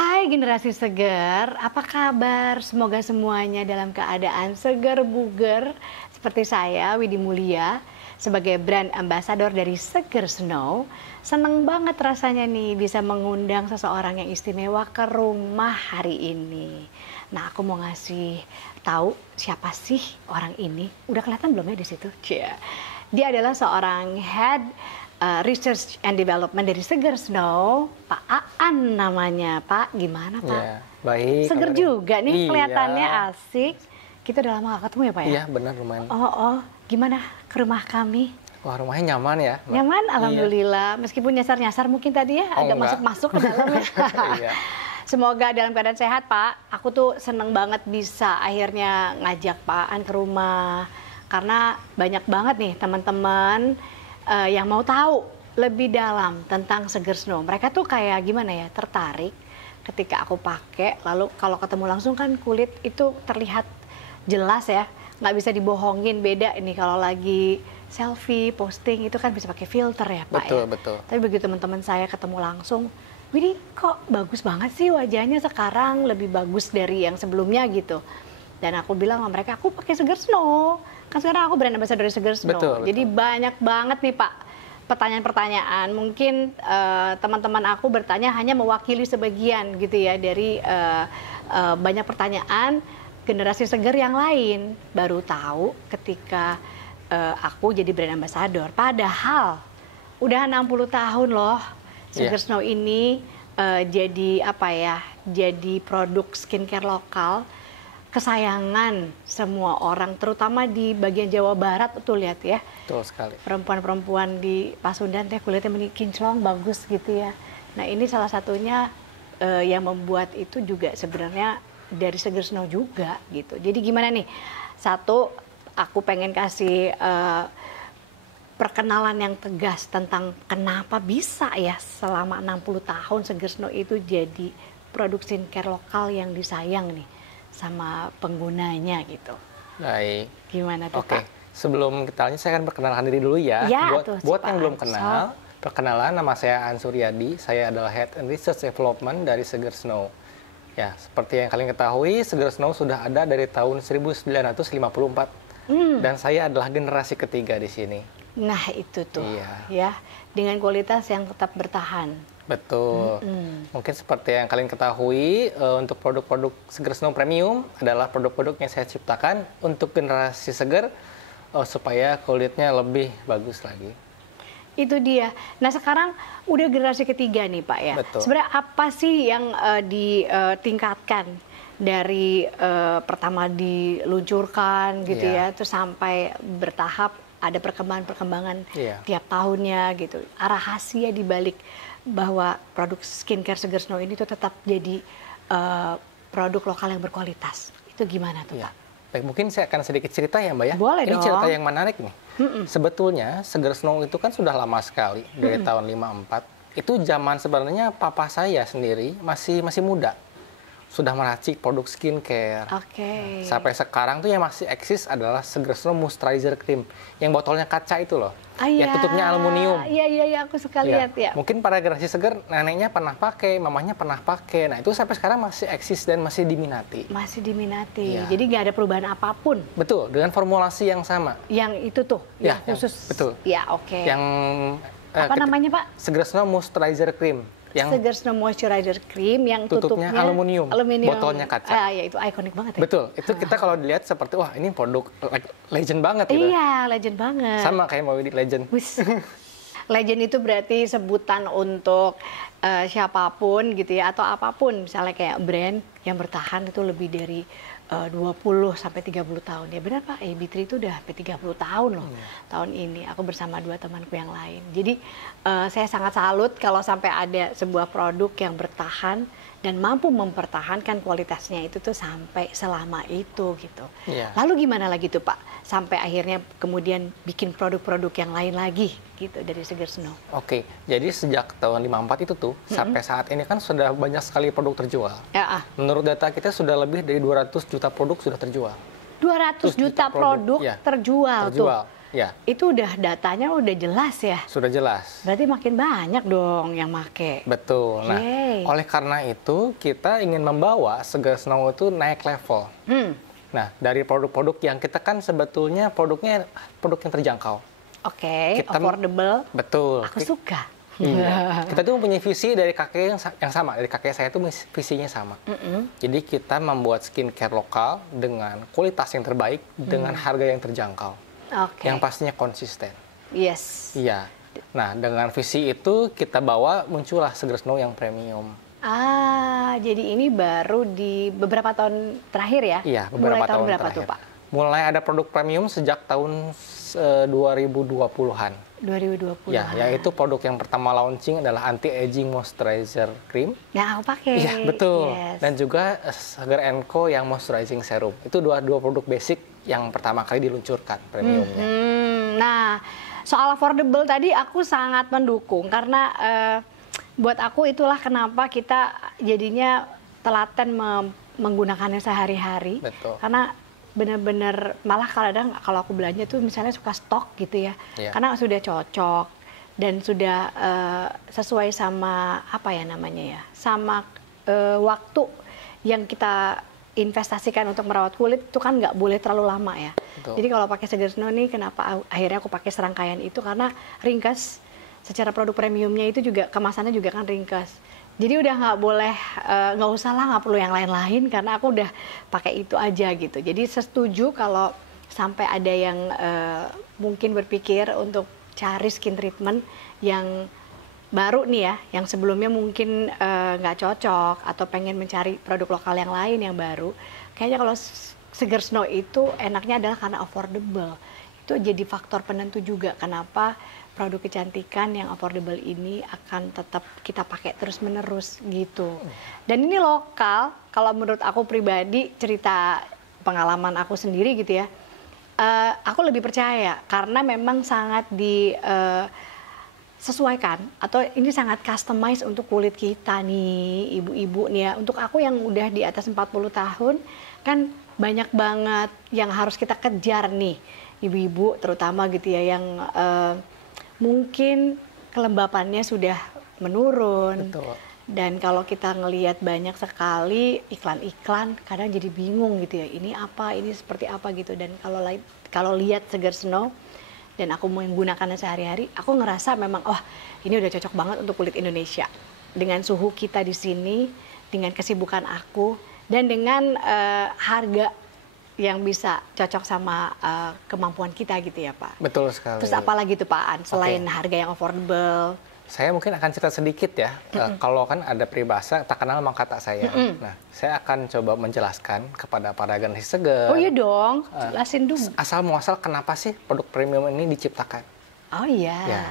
Hai generasi seger, apa kabar? Semoga semuanya dalam keadaan seger buger seperti saya, Widi Mulia, sebagai brand ambassador dari Seger Snow. Seneng banget rasanya nih bisa mengundang seseorang yang istimewa ke rumah hari ini. Nah, aku mau ngasih tahu siapa sih orang ini. Udah kelihatan belum ya di situ? Dia adalah seorang head Research and Development dari Seger Snow, Pak Aan namanya. Pak, gimana Pak? Ya, baik. Seger juga nih, iya. kelihatannya asik. Kita udah lama gak ketemu ya Pak ya? Iya, benar lumayan. Gimana ke rumah kami? Wah, rumahnya nyaman ya, Mbak? Nyaman, alhamdulillah. Iya. Meskipun nyasar-nyasar mungkin tadi ya, agak masuk-masuk ke dalam ya. Iya. Semoga dalam keadaan sehat Pak. Aku tuh seneng banget bisa akhirnya ngajak Pak Aan ke rumah. Karena banyak banget nih teman-teman yang mau tahu lebih dalam tentang Seger Snow. Mereka tuh kayak gimana ya, tertarik ketika aku pakai. Lalu kalau ketemu langsung kan kulit itu terlihat jelas ya, nggak bisa dibohongin. Beda ini kalau lagi selfie, posting itu kan bisa pakai filter ya Pak. Betul, ya. betul. Tapi begitu teman-teman saya ketemu langsung, Widi kok bagus banget sih wajahnya sekarang, lebih bagus dari yang sebelumnya gitu. Dan aku bilang sama mereka, aku pakai Seger Snow. Kan sekarang aku brand ambassador dari Seger Snow. Betul, Jadi banyak banget nih Pak pertanyaan-pertanyaan. Mungkin teman-teman aku bertanya hanya mewakili sebagian gitu ya dari banyak pertanyaan generasi seger yang lain. Baru tahu ketika aku jadi brand ambassador. Padahal udah 60 tahun loh Seger Snow ini jadi apa ya? Jadi produk skincare lokal kesayangan semua orang, terutama di bagian Jawa Barat tuh lihat ya. Betul sekali. Perempuan-perempuan di Pasundan teh kulitnya kinclong bagus gitu ya. Nah ini salah satunya yang membuat itu juga sebenarnya dari Seger Snow juga gitu. Jadi gimana nih? Satu, aku pengen kasih perkenalan yang tegas tentang kenapa bisa ya selama 60 tahun Seger Snow itu jadi produk skincare lokal yang disayang nih sama penggunanya gitu. Baik. Gimana tuh Oke. Pak? Sebelum kita lanjut, saya akan perkenalkan diri dulu ya. Ya buat yang belum kenal, perkenalan, nama saya Aan Suryadi. Saya adalah Head and Research Development dari Seger Snow. Ya, seperti yang kalian ketahui, Seger Snow sudah ada dari tahun 1954. Dan saya adalah generasi ketiga di sini. Nah itu tuh, Iya. ya, dengan kualitas yang tetap bertahan. Betul. Mungkin seperti yang kalian ketahui, untuk produk-produk Seger Snow Premium adalah produk-produk yang saya ciptakan untuk generasi seger supaya kulitnya lebih bagus lagi. Itu dia. Nah sekarang udah generasi ketiga nih Pak ya. Betul. Sebenarnya apa sih yang ditingkatkan dari pertama diluncurkan gitu ya, terus sampai bertahap ada perkembangan-perkembangan tiap tahunnya gitu. Rahasia di balik bahwa produk skincare Seger Snow ini tuh tetap jadi produk lokal yang berkualitas. Itu gimana tuh Pak? Baik, mungkin saya akan sedikit cerita ya Mbak ya. Boleh ini dong. cerita yang menarik nih. Sebetulnya Seger Snow itu kan sudah lama sekali, dari tahun 54. Itu zaman sebenarnya papa saya sendiri masih muda. Sudah meracik produk skincare. Oke. Sampai sekarang tuh yang masih eksis adalah Seger Snow Moisturizer Cream. Yang botolnya kaca itu loh. Yang tutupnya aluminium. Iya, aku suka lihat ya. Mungkin para generasi seger, neneknya pernah pakai, mamanya pernah pakai. Nah itu sampai sekarang masih eksis dan masih diminati. Masih diminati. Jadi nggak ada perubahan apapun. Betul, dengan formulasi yang sama. Yang itu tuh, yang khusus. Betul. Ya, oke. Yang apa namanya Pak? Seger Snow Moisturizer Cream. Seger Snow Moisturizer Cream yang tutupnya aluminium, botolnya kaca. Ya itu ikonik banget ya. Betul, itu kita kalau dilihat seperti wah ini produk legend banget gitu. Iya, legend banget. Sama kayak mau di legend. Legend itu berarti sebutan untuk siapapun gitu ya, atau apapun, misalnya kayak brand yang bertahan itu lebih dari 20 sampai 30 tahun. Ya benar Pak, AB3 itu udah sampai 30 tahun loh tahun ini. Aku bersama 2 temanku yang lain. Jadi saya sangat salut kalau sampai ada sebuah produk yang bertahan dan mampu mempertahankan kualitasnya itu tuh sampai selama itu gitu. Lalu gimana lagi tuh Pak? Sampai akhirnya kemudian bikin produk-produk yang lain lagi gitu dari Seger Snow. Oke, jadi sejak tahun 54 itu tuh sampai saat ini kan sudah banyak sekali produk terjual. Menurut data kita sudah lebih dari 200 juta produk sudah terjual. 200 juta produk terjual tuh. Ya. Itu udah datanya udah jelas ya. Sudah jelas. Berarti makin banyak dong yang make. Betul. Nah, oleh karena itu kita ingin membawa Seger Snow itu naik level. Nah, dari produk-produk yang kita kan sebetulnya produknya produk yang terjangkau. Oke, affordable. Betul. Aku suka. Iya. Kita tuh mempunyai visi dari kakek yang sama. Dari kakek saya tuh visinya sama. Jadi kita membuat skincare lokal dengan kualitas yang terbaik, dengan harga yang terjangkau. Yang pastinya konsisten. Yes. Iya. Nah, dengan visi itu kita bawa muncullah Seger Snow yang premium. Jadi ini baru di beberapa tahun terakhir ya? Iya, beberapa tahun berapa terakhir. tuh, Pak? Mulai ada produk premium sejak tahun 2020-an. 2020. Ya, yaitu produk yang pertama launching adalah anti-aging moisturizer cream. Yang aku pakai. Iya, betul. Yes. Dan juga Seger Co yang moisturizing serum. Itu dua produk basic yang pertama kali diluncurkan premiumnya. Nah, soal affordable tadi aku sangat mendukung karena buat aku itulah kenapa kita jadinya telaten menggunakannya sehari-hari. Betul. Karena benar-benar malah kadang kalau aku belanja tuh misalnya suka stok gitu ya. Karena sudah cocok dan sudah sesuai sama apa ya namanya ya, sama waktu yang kita investasikan untuk merawat kulit itu kan nggak boleh terlalu lama ya. Betul. Jadi kalau pakai Seger Snow nih kenapa akhirnya aku pakai serangkaian itu karena ringkas. Secara produk premiumnya itu juga kemasannya juga kan ringkas. Jadi udah nggak boleh, nggak usah lah, nggak perlu yang lain-lain karena aku udah pakai itu aja gitu. Jadi setuju kalau sampai ada yang mungkin berpikir untuk cari skin treatment yang baru nih ya, yang sebelumnya mungkin nggak cocok atau pengen mencari produk lokal yang lain yang baru. Kayaknya kalau Seger Snow itu enaknya adalah karena affordable. Itu jadi faktor penentu juga kenapa produk kecantikan yang affordable ini akan tetap kita pakai terus-menerus gitu. Dan ini lokal, kalau menurut aku pribadi, cerita pengalaman aku sendiri gitu ya, aku lebih percaya karena memang sangat disesuaikan atau ini sangat customize untuk kulit kita nih, ibu-ibu nih ya. Untuk aku yang udah di atas 40 tahun, kan banyak banget yang harus kita kejar nih, ibu-ibu terutama gitu ya, yang mungkin kelembapannya sudah menurun. Betul. Dan kalau kita ngelihat banyak sekali iklan-iklan, kadang jadi bingung gitu ya, ini apa, ini seperti apa gitu. Dan kalau lihat Seger Snow dan aku menggunakannya sehari-hari, aku ngerasa memang, oh ini udah cocok banget untuk kulit Indonesia. Dengan suhu kita di sini, dengan kesibukan aku, dan dengan harga yang bisa cocok sama kemampuan kita gitu ya Pak. Betul sekali. Terus apa lagi tuh Pak An, selain harga yang affordable? Saya mungkin akan cerita sedikit ya. Kalau kan ada peribahasa tak kenal maka tak sayang. Nah, saya akan coba menjelaskan kepada para generasi Seger. Oh iya dong, jelasin dulu. Asal muasal kenapa sih produk premium ini diciptakan? Oh iya. Ya.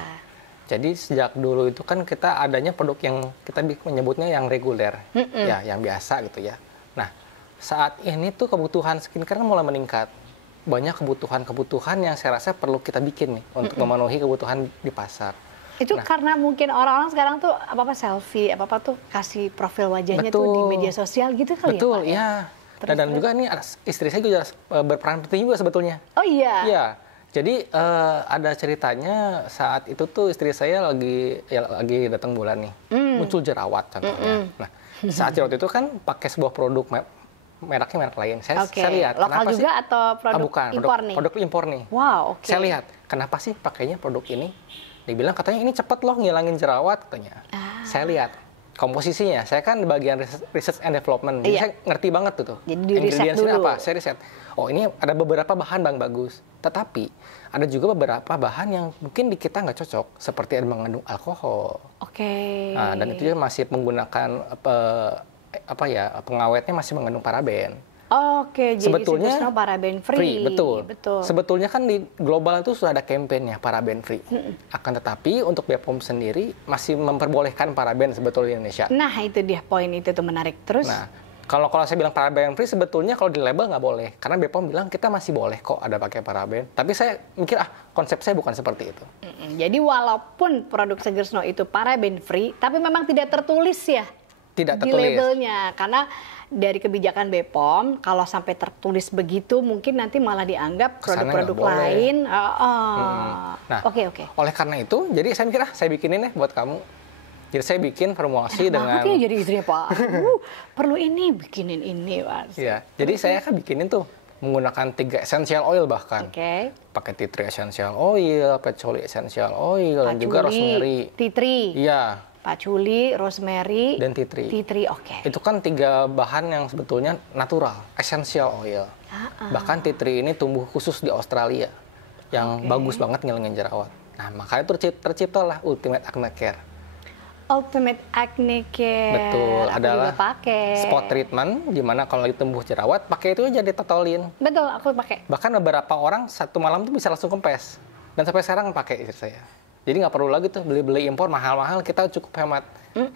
Jadi sejak dulu itu kan kita adanya produk yang kita menyebutnya yang reguler, ya, yang biasa gitu ya. Nah, saat ini tuh kebutuhan skincare mulai meningkat. Banyak kebutuhan-kebutuhan yang saya rasa perlu kita bikin nih untuk memenuhi kebutuhan di pasar. Itu karena mungkin orang-orang sekarang tuh apa-apa selfie, apa-apa tuh kasih profil wajahnya tuh di media sosial gitu kali ya Pak? Betul, ya. Dan juga nih istri saya juga berperan penting juga sebetulnya. Oh iya? Iya. Jadi ada ceritanya saat itu tuh istri saya lagi datang bulan nih. Muncul jerawat contohnya. Nah, saat jerawat itu kan pakai sebuah produk mereknya merek lain. Saya lihat. Lokal juga sih, atau produk impor nih? Produk impor nih. Wow, oke. Saya lihat, kenapa sih pakainya produk ini? Dibilang katanya ini cepet loh ngilangin jerawat katanya. Saya lihat komposisinya. Saya kan di bagian research and development. Jadi saya ngerti banget tuh. Jadi riset dulu. Apa? Saya riset. Oh ini ada beberapa bahan bang bagus. Tetapi ada juga beberapa bahan yang mungkin di kita nggak cocok. Seperti ada mengandung alkohol. Oke. Nah, dan itu juga masih menggunakan pengawetnya masih mengandung paraben. Oke, jadi sebetulnya paraben free. Betul. Sebetulnya kan di global itu sudah ada kampanye paraben free. Akan tetapi untuk BPOM sendiri masih memperbolehkan paraben sebetulnya di Indonesia. Nah, itu dia poin itu tuh menarik. Terus? Nah, kalau saya bilang paraben free sebetulnya kalau di label nggak boleh. Karena BPOM bilang kita masih boleh kok ada pakai paraben. Tapi saya mikir konsep saya bukan seperti itu. Jadi walaupun produk Seger Snow itu paraben free, tapi memang tidak tertulis ya? Tidak di tertulis. labelnya, karena dari kebijakan BPOM kalau sampai tertulis begitu mungkin nanti malah dianggap Kesannya produk-produk nggak boleh. lain. Nah, Oke. oleh karena itu, jadi saya mikir saya bikinin deh buat kamu. Jadi saya bikin formulasi dengan Banget ya jadi istrinya Pak. Perlu ini bikinin ini Mas. Iya, jadi saya kan bikinin tuh menggunakan 3 essential oil bahkan. Oke. Pakai tea tree essential oil, patchouli essential oil, dan juga rosemary. Tea tree. Iya, Patchouli, rosemary, dan tea tree. tea tree. Oke. Itu kan 3 bahan yang sebetulnya natural, essential oil. Bahkan tea tree ini tumbuh khusus di Australia, yang bagus banget ngilangin jerawat. Nah, makanya terciptalah Ultimate Acne Care. Ultimate Acne Care. Betul, Aku adalah juga pakai. spot treatment, di mana kalau lagi tumbuh jerawat, pakai itu aja ditotolin. Betul, aku pakai. Bahkan beberapa orang satu malam tuh bisa langsung kempes. Dan sampai sekarang pakai istri saya. Jadi nggak perlu lagi tuh beli-beli impor mahal-mahal, kita cukup hemat.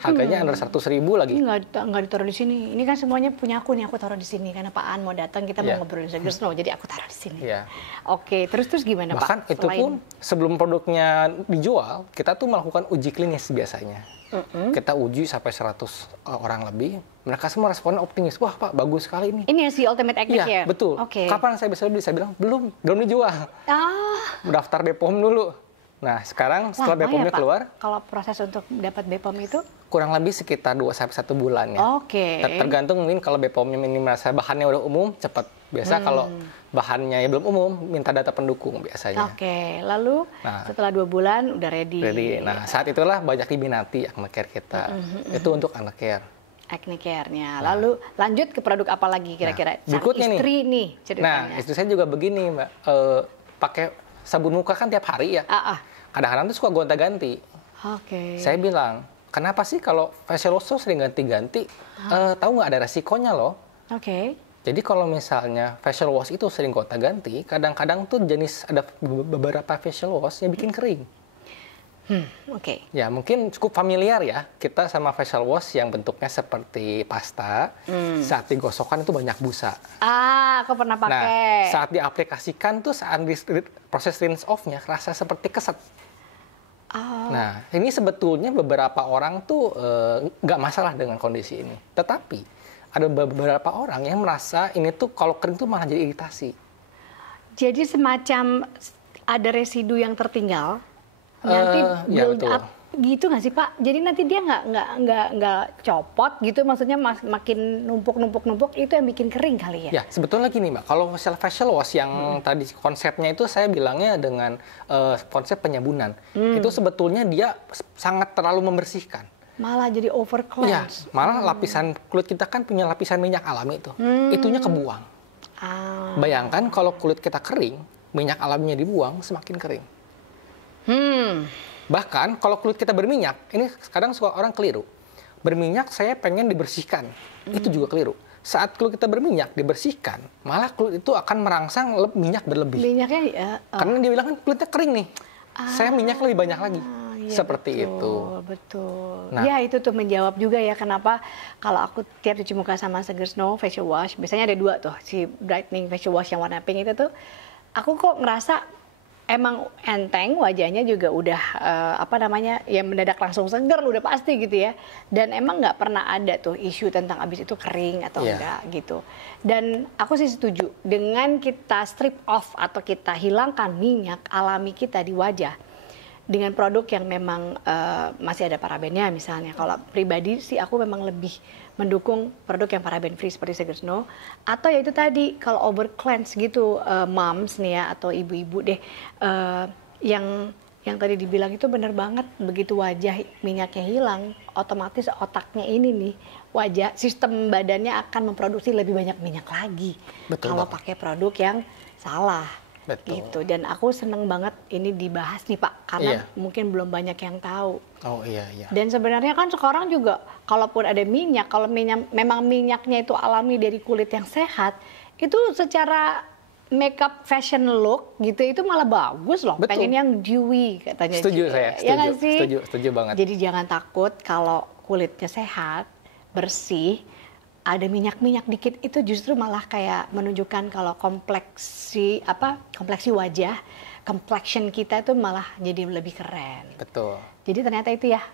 Harganya under 100.000 lagi. Ini nggak ditaruh di sini. Ini kan semuanya punya aku nih, aku taruh di sini karena Pak An mau datang, kita mau ngobrolin Sugar Snow, jadi aku taruh di sini. Iya. Oke, terus gimana Bahkan Pak? itu pun sebelum produknya dijual, kita tuh melakukan uji klinis biasanya. Kita uji sampai 100 orang lebih. Mereka semua responnya optimis. Wah Pak, bagus sekali ini. Ini si Ultimate Acne Iya, Care? betul. Oke. Kapan saya bisa beli? Saya bilang, belum dijual. Daftar BPOM dulu. Nah, sekarang setelah BPOM-nya keluar, kalau proses untuk dapat BPOM itu? kurang lebih sekitar 2-1 bulan ya. Oke. Tergantung mungkin kalau BPOM-nya ini merasa bahannya udah umum, cepat. Biasa kalau bahannya ya belum umum, minta data pendukung biasanya. Oke, lalu setelah 2 bulan udah ready. Nah, saat itulah banyak diminati acne care kita. Itu untuk acne care. Acne care-nya. Lalu lanjut ke produk apa lagi kira-kira? Nah, berikutnya istri nih ceritanya. Nah, istri saya juga begini, Mbak. Pakai sabun muka kan tiap hari ya. Kadang-kadang tuh suka gonta-ganti. Oke. Saya bilang, kenapa sih kalau facial wash tuh sering ganti-ganti? Tahu nggak ada resikonya loh. Oke. Jadi kalau misalnya facial wash itu sering gonta-ganti, kadang-kadang tuh jenis ada beberapa facial wash yang bikin kering. Oke. Ya mungkin cukup familiar ya kita sama facial wash yang bentuknya seperti pasta. Saat digosokkan itu banyak busa. Aku pernah pakai. Nah, saat diaplikasikan tuh saat proses rinse off-nya rasa seperti keset. Nah, ini sebetulnya beberapa orang tuh nggak masalah dengan kondisi ini. Tetapi ada beberapa orang yang merasa ini tuh kalau kering tuh malah jadi iritasi. Jadi semacam ada residu yang tertinggal, nanti build up gitu nggak sih Pak? Jadi nanti dia nggak copot gitu, maksudnya makin numpuk itu yang bikin kering kali ya? Ya sebetulnya gini Mbak, kalau facial wash yang tadi konsepnya itu saya bilangnya dengan konsep penyabunan, itu sebetulnya dia sangat terlalu membersihkan. Malah jadi over cleanse. Iya, malah lapisan kulit kita kan punya lapisan minyak alami itu, itunya kebuang. Bayangkan kalau kulit kita kering, minyak alaminya dibuang, semakin kering. Bahkan kalau kulit kita berminyak, ini kadang suka orang keliru. Berminyak saya pengen dibersihkan, itu juga keliru. Saat kulit kita berminyak dibersihkan, malah kulit itu akan merangsang minyak berlebih. Minyaknya karena dia bilang kan kulitnya kering nih, saya minyak lebih banyak lagi. Ya, seperti betul, itu. Betul. Nah, ya itu tuh menjawab juga ya kenapa kalau aku tiap cuci muka sama Sugar Snow facial wash, biasanya ada 2 tuh, si brightening facial wash yang warna pink itu tuh, aku kok ngerasa emang enteng, wajahnya juga udah ya mendadak langsung seger, udah pasti gitu ya. Dan emang nggak pernah ada tuh isu tentang abis itu kering atau enggak gitu. Dan aku sih setuju dengan kita strip off atau kita hilangkan minyak alami kita di wajah dengan produk yang memang masih ada parabennya misalnya. Kalau pribadi sih aku memang lebih mendukung produk yang paraben free seperti Sugar Snow, atau ya itu tadi kalau over cleanse gitu, moms nih ya atau ibu-ibu deh, yang tadi dibilang itu benar banget, begitu wajah minyaknya hilang, otomatis otaknya ini nih, wajah sistem badannya akan memproduksi lebih banyak minyak lagi. Betul, kalau pakai produk yang salah. Betul. Gitu. Dan aku seneng banget ini dibahas nih Pak, karena mungkin belum banyak yang tahu. Oh iya. Dan sebenarnya kan sekarang juga kalaupun ada minyak, kalau memang minyaknya itu alami dari kulit yang sehat, itu secara makeup fashion look gitu itu malah bagus loh. Betul. Pengen yang dewy katanya. Setuju saya, setuju. Ya Setuju banget. Jadi jangan takut kalau kulitnya sehat, bersih, ada minyak-minyak dikit itu justru malah kayak menunjukkan kalau kompleksi wajah, complexion kita itu malah jadi lebih keren. Betul. Jadi ternyata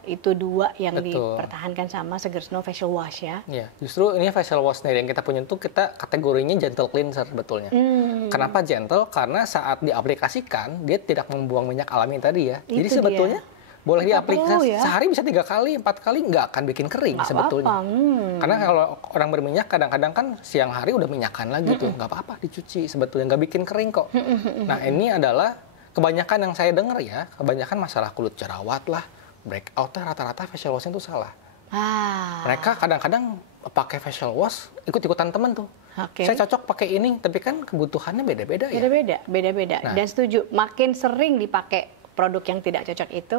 itu 2 yang Betul. dipertahankan sama Seger Snow Facial Wash ya. Ya, justru ini facial wash nih yang kita punya tuh kita kategorinya gentle cleanser sebetulnya. Kenapa gentle? Karena saat diaplikasikan dia tidak membuang minyak alami tadi ya. Jadi Itu sebetulnya boleh Nggak diaplikasi perlu ya. sehari bisa 3 kali, 4 kali nggak akan bikin kering Nggak sebetulnya. apa-apa. Karena kalau orang berminyak kadang-kadang kan siang hari udah minyakan lagi tuh, nggak apa-apa dicuci sebetulnya nggak bikin kering kok. Nah ini adalah kebanyakan yang saya dengar ya, kebanyakan masalah kulit jerawat lah, breakout rata-rata facial wash itu salah. Mereka kadang-kadang pakai facial wash ikut-ikutan temen tuh. Oke. Saya cocok pakai ini, tapi kan kebutuhannya beda-beda ya. Beda-beda. Nah. Dan setuju, makin sering dipakai produk yang tidak cocok itu,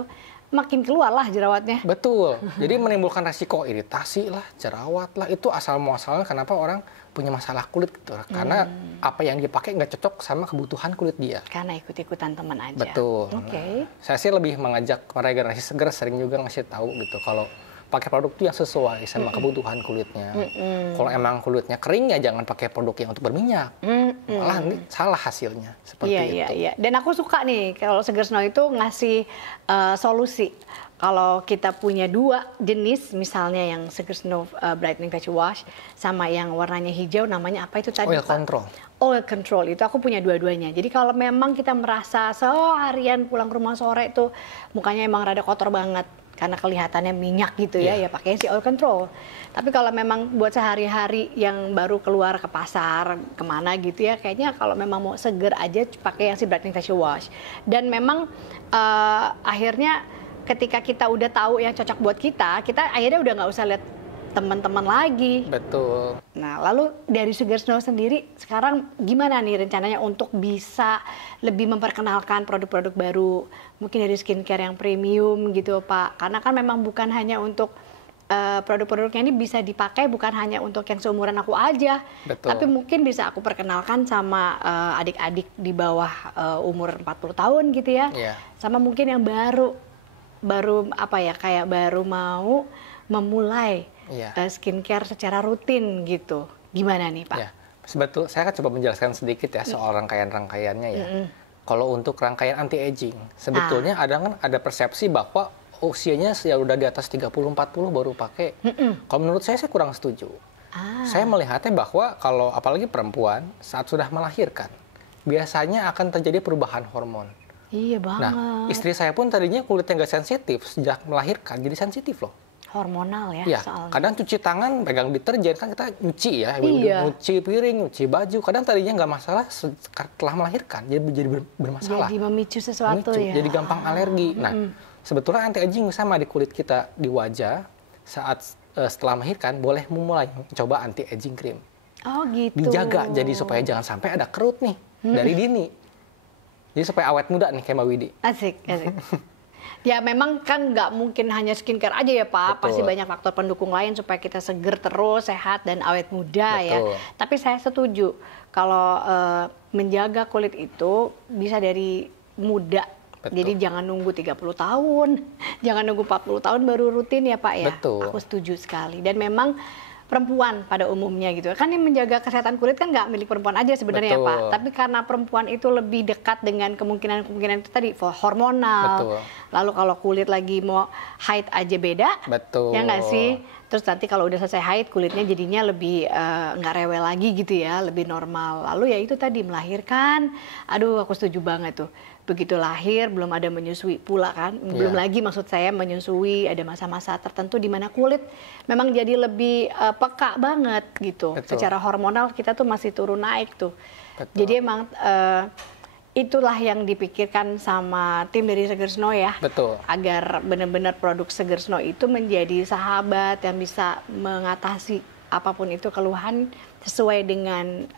makin keluarlah jerawatnya. Betul. Jadi menimbulkan resiko iritasi lah, jerawat lah. Itu asal muasalnya kenapa orang punya masalah kulit gitu. Karena apa yang dipakai nggak cocok sama kebutuhan kulit dia. Karena ikut-ikutan teman aja. Betul. Oke. Nah, saya sih lebih mengajak regenerasi seger, sering juga ngasih tahu gitu kalau pakai produk itu yang sesuai sama kebutuhan kulitnya. Kalau emang kulitnya kering ya jangan pakai produk yang untuk berminyak. Malah ini salah hasilnya seperti itu. Iya. Dan aku suka nih kalau Seger Snow itu ngasih solusi. Kalau kita punya 2 jenis, misalnya yang Seger Snow Brightening Facial Wash sama yang warnanya hijau, namanya apa itu tadi? Oil Pak? control. Oil control itu aku punya dua-duanya. Jadi kalau memang kita merasa seharian pulang ke rumah sore itu mukanya emang rada kotor banget karena kelihatannya minyak gitu ya, ya pakai si oil control. Tapi kalau memang buat sehari-hari yang baru keluar ke pasar kemana gitu ya, kayaknya kalau memang mau seger aja pakai yang si Brightening Facial Wash. Dan memang akhirnya ketika kita udah tahu yang cocok buat kita akhirnya udah nggak usah lihat teman-teman lagi. Betul. Nah, lalu dari Seger Snow sendiri sekarang gimana nih rencananya untuk bisa lebih memperkenalkan produk-produk baru, mungkin dari skincare yang premium gitu Pak? Karena kan memang bukan hanya untuk produk-produknya ini bisa dipakai bukan hanya untuk yang seumuran aku aja, Betul. tapi mungkin bisa aku perkenalkan sama adik-adik di bawah umur 40 tahun gitu ya, Iya. sama mungkin yang baru kayak baru mau memulai skincare secara rutin gitu. Gimana nih Pak? Ya, saya akan coba menjelaskan sedikit ya soal rangkaian-rangkaiannya ya. Kalau untuk rangkaian anti-aging, sebetulnya ada persepsi bahwa usianya ya udah di atas 30-40 baru pakai. Kalau menurut saya kurang setuju. Saya melihatnya bahwa kalau apalagi perempuan saat sudah melahirkan, biasanya akan terjadi perubahan hormon. Iya banget. Nah, istri saya pun tadinya kulitnya nggak sensitif, sejak melahirkan jadi sensitif loh. Hormonal ya, Ya, soalnya. kadang cuci tangan, pegang deterjen, kan kita nyuci ya, Iya. nyuci piring, nyuci baju. Kadang tadinya nggak masalah, setelah melahirkan jadi bermasalah. Jadi memicu sesuatu ya. Jadi gampang alergi. Nah, sebetulnya anti-aging sama di kulit kita, di wajah, saat setelah melahirkan, boleh memulai coba anti-aging cream. Oh gitu. Dijaga, jadi supaya jangan sampai ada kerut nih, dari dini. Jadi supaya awet muda nih kayak Mbak Widi. Asik. Ya memang kan nggak mungkin hanya skincare aja ya Pak, Betul. pasti banyak faktor pendukung lain supaya kita seger terus, sehat dan awet muda ya. Betul. Tapi saya setuju kalau menjaga kulit itu bisa dari muda. Betul. Jadi jangan nunggu 30 tahun, jangan nunggu 40 tahun baru rutin ya Pak ya. Betul. Aku setuju sekali. Dan memang perempuan pada umumnya gitu kan yang menjaga kesehatan kulit kan nggak milik perempuan aja sebenarnya Betul. Pak, tapi karena perempuan itu lebih dekat dengan kemungkinan itu tadi hormonal. Betul. Lalu kalau kulit lagi mau haid aja beda, Betul. ya nggak sih? Terus nanti kalau udah selesai haid kulitnya jadinya lebih nggak rewel lagi gitu ya, lebih normal. Lalu ya itu tadi melahirkan, aduh aku setuju banget tuh. Begitu lahir belum ada menyusui pula kan, belum lagi maksud saya menyusui, ada masa-masa tertentu di mana kulit memang jadi lebih peka banget gitu. Betul. Secara hormonal kita tuh masih turun naik tuh. Betul. Jadi emang itulah yang dipikirkan sama tim dari Seger Snow ya. Betul. Agar benar-benar produk Seger Snow itu menjadi sahabat yang bisa mengatasi apapun itu keluhan sesuai dengan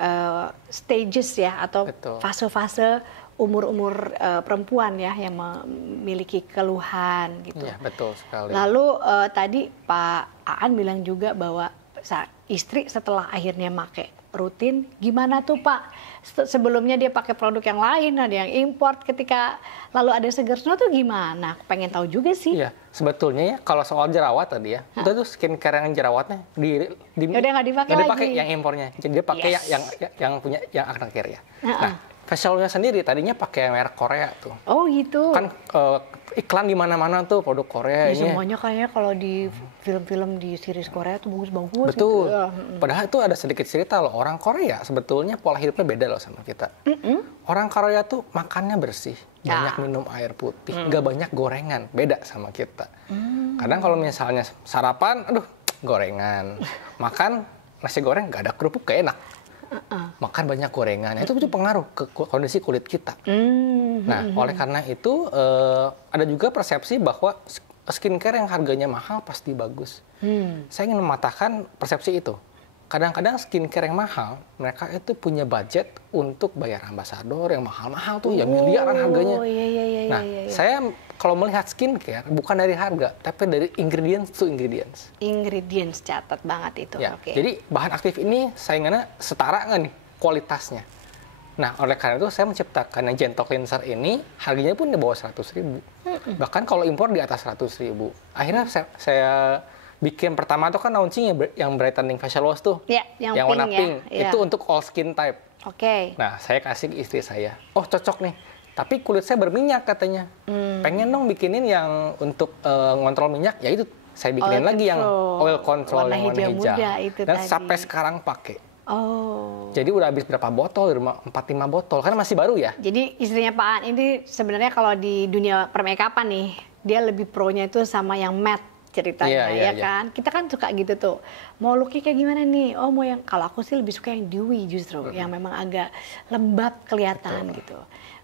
stages ya atau Betul. fase-fase umur-umur perempuan ya yang memiliki keluhan gitu. Iya, betul sekali. Lalu tadi Pak Aan bilang juga bahwa istri setelah akhirnya make rutin, gimana tuh Pak? Sebelumnya dia pakai produk yang lain, ada yang import, ketika lalu ada Seger Snow tuh gimana? Aku pengen tahu juga sih. Iya, sebetulnya ya kalau soal jerawat tadi ya, itu tuh skincare yang jerawatnya udah nggak dipakai lagi. yang impornya. Jadi dia pakai yang punya yang Acne Care ya. Nah, facialnya sendiri tadinya pakai merek Korea tuh. Oh gitu. Kan iklan di mana-mana tuh produk Korea ya, ini. Semuanya kayaknya kalau di film-film di series Korea tuh bagus-bagus. Betul. Gitu. Padahal itu ada sedikit cerita loh. Orang Korea sebetulnya pola hidupnya beda loh sama kita. Orang Korea tuh makannya bersih, banyak minum air putih, nggak banyak gorengan. Beda sama kita. Kadang kalau misalnya sarapan, aduh gorengan. Makan nasi goreng nggak ada kerupuk, gak enak. Makan banyak gorengan, itu pengaruh ke kondisi kulit kita. Nah, oleh karena itu ada juga persepsi bahwa skincare yang harganya mahal pasti bagus. Saya ingin mematahkan persepsi itu. Kadang-kadang skincare yang mahal, mereka itu punya budget untuk bayar ambasador yang mahal-mahal tuh, yang miliaran harganya. Nah, saya kalau melihat skincare bukan dari harga, tapi dari ingredients to ingredients. Ingredients, catat banget itu. Ya, jadi bahan aktif ini saingannya setara nggak nih kualitasnya? Nah, oleh karena itu saya menciptakan yang Gentle Cleanser ini, harganya pun di bawah 100.000. Bahkan kalau impor di atas 100.000. Akhirnya saya bikin pertama tuh kan launching yang brightening facial wash tuh. Ya, yang warna pink. Ya. Itu untuk all skin type. Oke. Nah, saya kasih ke istri saya. Oh, cocok nih. Tapi kulit saya berminyak katanya. Pengen dong bikinin yang untuk ngontrol minyak. Ya itu saya bikinin lagi yang oil control warna yang warna hijau. Itu dan tadi. sampai sekarang pakai. Oh. Jadi udah habis berapa botol? 4-5 botol. Karena masih baru ya. Jadi istrinya Pak An ini sebenarnya kalau di dunia permakeupan nih, dia lebih pro-nya itu sama yang matte ceritanya, kan? Kita kan suka gitu tuh. Mau looknya kayak gimana nih? Oh, mau yang, kalau aku sih lebih suka yang dewy justru, yang memang agak lembab kelihatan gitu.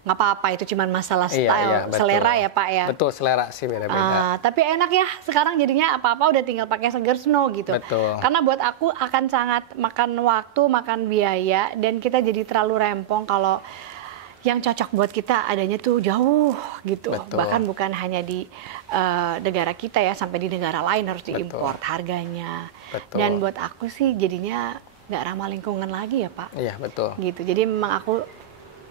Nggak apa-apa, itu cuma masalah style, selera ya Pak ya. Betul, selera sih beda-beda. Tapi enak ya, sekarang jadinya apa-apa udah tinggal pakai Seger Snow gitu. Betul. Karena buat aku akan sangat makan waktu, makan biaya, dan kita jadi terlalu rempong kalau yang cocok buat kita adanya tuh jauh gitu. Betul. Bahkan bukan hanya di negara kita ya, sampai di negara lain harus diimport harganya. Betul. Dan buat aku sih jadinya nggak ramah lingkungan lagi ya Pak. Iya, betul. Gitu. Jadi memang aku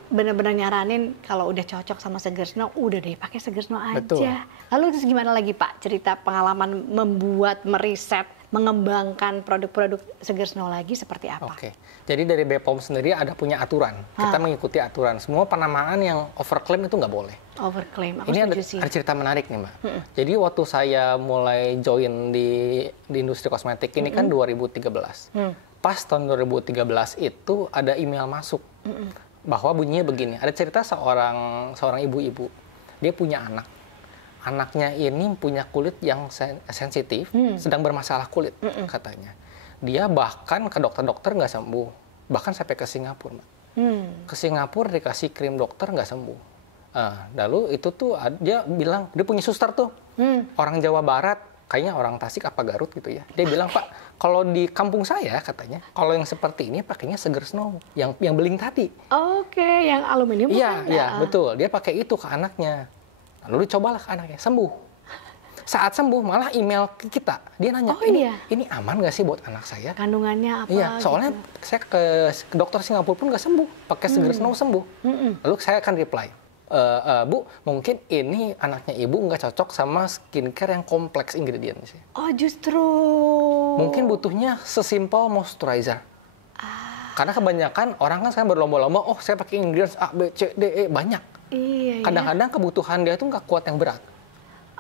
benar-benar nyaranin kalau udah cocok sama Seger Snow, udah deh pakai Seger Snow aja. Betul. Lalu terus gimana lagi Pak cerita pengalaman membuat, meriset, mengembangkan produk-produk Seger Snow lagi seperti apa? Oke. Jadi dari BPOM sendiri ada punya aturan. Kita mengikuti aturan. Semua penamaan yang overclaim itu nggak boleh. Overclaim, aku Ini setuju sih. ada cerita menarik nih Mbak. Jadi waktu saya mulai join di industri kosmetik ini kan 2013. Pas tahun 2013 itu ada email masuk. Bahwa bunyinya begini, ada cerita seorang ibu-ibu, dia punya anak. Anaknya ini punya kulit yang sensitif, sedang bermasalah kulit katanya. Dia bahkan ke dokter-dokter nggak sembuh, bahkan sampai ke Singapura. Ke Singapura dikasih krim dokter nggak sembuh. Lalu itu tuh dia bilang, dia punya suster tuh, orang Jawa Barat, kayaknya orang Tasik apa Garut gitu ya. Dia bilang, Pak, kalau di kampung saya katanya, kalau yang seperti ini pakainya Seger Snow, yang beling tadi. Oke, yang aluminium. Iya, betul. Dia pakai itu ke anaknya. Lalu dicobalah ke anaknya, sembuh. Saat sembuh malah email ke kita. Dia nanya, ini aman nggak sih buat anak saya? Kandungannya apa? Iya, soalnya gitu. Saya ke dokter Singapura pun nggak sembuh, pakai Seger Snow sembuh. Lalu saya akan reply, Bu, mungkin ini anaknya Ibu nggak cocok sama skincare yang kompleks ingredients. Oh, justru. Mungkin butuhnya sesimpel moisturizer. Karena kebanyakan orang kan sekarang berlomba-lomba, oh saya pakai ingredients A, B, C, D, E, banyak. Iya, Kadang-kadang kebutuhan dia tuh nggak kuat yang berat.